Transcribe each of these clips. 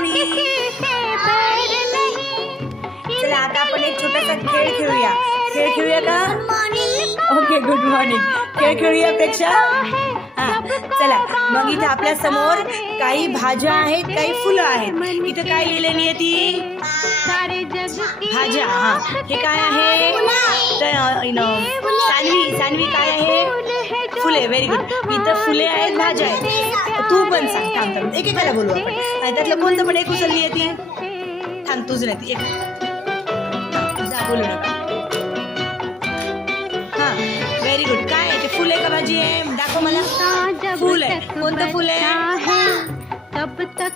Morning. चला आता आपण एक छोटासा खेळ खेळूया. खेळ खेळूया का? Okay, good morning. खेळ खेळूया प्रेक्षा. हा चला मग इथे आपल्या समोर काही भाज्या आहेत, काही फुलं आहेत. इथे काय लिहिलेली आहे ती? भाज्या. हा हे काय आहे? सानवी काय आहे? फुले. Very good. इथं फुले आहेत, भाज्या आहेत. तू पण सांग. थांब एकेकाला बोलू आपण. त्यातलं कोणतं पण एक उचलली आहे ती? थांब तुझं नाही ती एक जा बोलू नका. हा व्हेरी गुड. काय आहे ते? फुल आहे का भाजी आहे? दाखव मला. फुल आहे. कोणतं फुल आहे?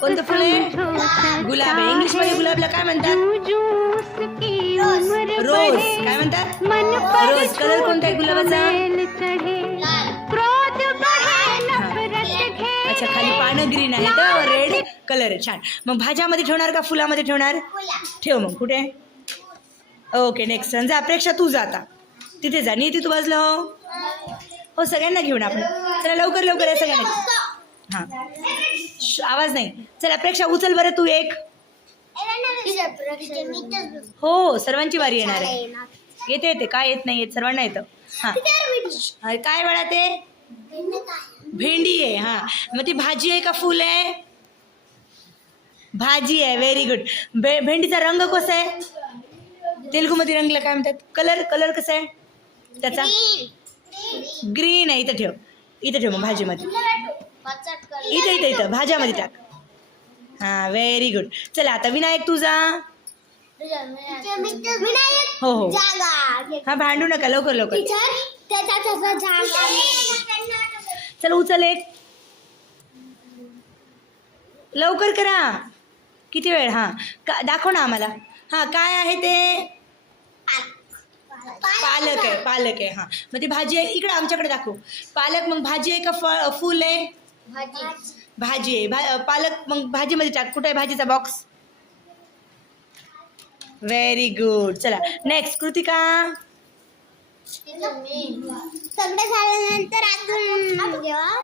कोणतं फुल आहे? गुलाब आहे. इंग्लिश मध्ये गुलाबला काय म्हणतात? रोज. काय म्हणतात? रोज. कलर कोणता आहे गुलाबाचा? अच्छा, खाली पानं ग्रीन आहे तर रेड कलर आहे. छान. मग भाज्यामध्ये ठेवणार का फुलामध्ये ठेवणार? ठेव मग. कुठे? Okay next. जा प्रेक्षा तू जा आता. तिथे जा. नी तू बाजूला हो सगळ्यांना घेऊन आपण. चला लवकर लवकर आहे सगळ्यांना. हां आवाज नाही. चला प्रेक्षा उचल बरं तू एक. हो सर्वांची वारी येणार आहे. येते येते. काय येत नाही येत? सर्वांना येतं. हां काय वेळा ते? भेंडी आहे. हां मग ती भाजी आहे का फुल आहे? भाजी आहे. Very good. भेंडीचा रंग कसा आहे? तेलुगूमध्ये रंगला काय म्हणतात? कलर कसा आहे त्याचा? ग्रीन आहे. इथं ठेव. इथं ठेव मग भाजीमध्ये. इथं भाज्यामध्ये टाक. हां व्हेरी गुड. चला आता विनायक तुझा. हो हो हा भांडू नका. लवकर लवकर. चला उचल एक. लवकर करा. किती वेळ? हां दाखव ना आम्हाला. हां काय आहे ते? पालक आहे. हां मग ती भाजी आहे. इकडे आमच्याकडे दाखव. पालक मग भाजी आहे का फुल आहे? भाजी आहे. पालक मग भाजीमध्ये टाक. कुठे आहे भाजीचा बॉक्स? Very good. चला नेक्स्ट कृतिका. सगळं झाल्यानंतर